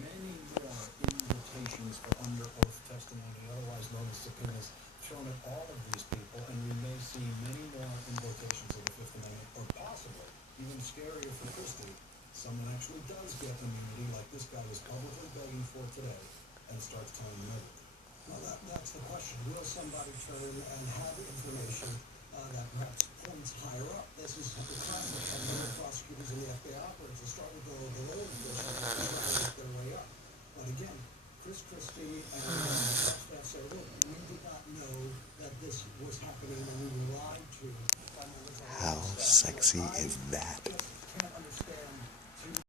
many more invitations for under oath testimony, otherwise known as subpoenas, thrown at all of these people, and we may see many more invocations of the Fifth Amendment, or possibly, even scarier for Christie, someone actually does get immunity like this guy is publicly begging for today and starts telling them everything. Well, that's the question. Will somebody turn and have information that perhaps points higher up? This is the classic of many prosecutors and the FBI operatives. They start with the low officials and work their way up. But again, Chris Christie and staff say, look, we did not know that this was happening and we were lied to. How sexy is that?